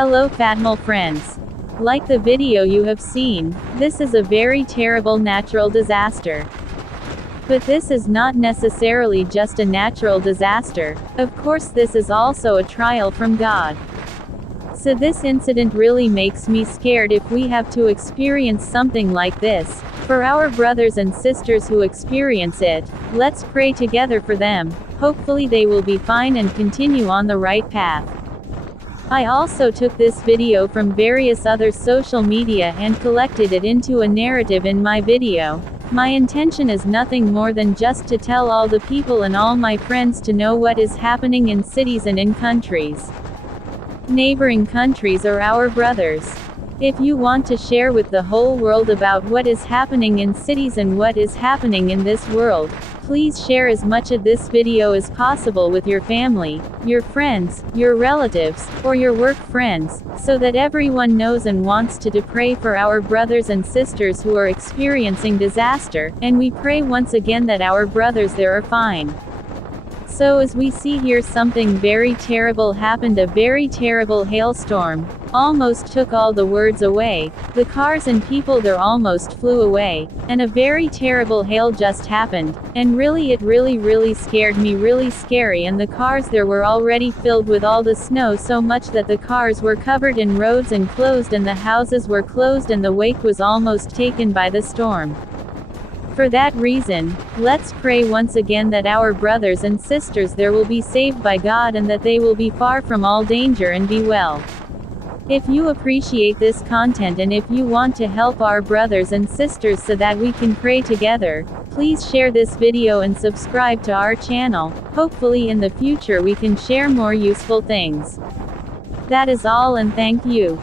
Hello Fatmal friends. Like the video you have seen, this is a very terrible natural disaster. But this is not necessarily just a natural disaster, of course this is also a trial from God. So this incident really makes me scared if we have to experience something like this. For our brothers and sisters who experience it, let's pray together for them. Hopefully they will be fine and continue on the right path. I also took this video from various other social media and collected it into a narrative in my video. My intention is nothing more than just to tell all the people and all my friends to know what is happening in cities and in countries. Neighboring countries are our brothers. If you want to share with the whole world about what is happening in cities and what is happening in this world, please share as much of this video as possible with your family, your friends, your relatives, or your work friends, so that everyone knows and wants to pray for our brothers and sisters who are experiencing disaster, and we pray once again that our brothers there are fine. So as we see here, something very terrible happened. A very terrible hailstorm almost took all the words away. The cars and people there almost flew away, and a very terrible hail just happened, and really it really scared me, really scary. And the cars there were already filled with all the snow, so much that the cars were covered in roads and closed, and the houses were closed, and the wake was almost taken by the storm. For that reason, let's pray once again that our brothers and sisters there will be saved by God and that they will be far from all danger and be well. If you appreciate this content and if you want to help our brothers and sisters so that we can pray together, please share this video and subscribe to our channel. Hopefully in the future we can share more useful things. That is all, and thank you.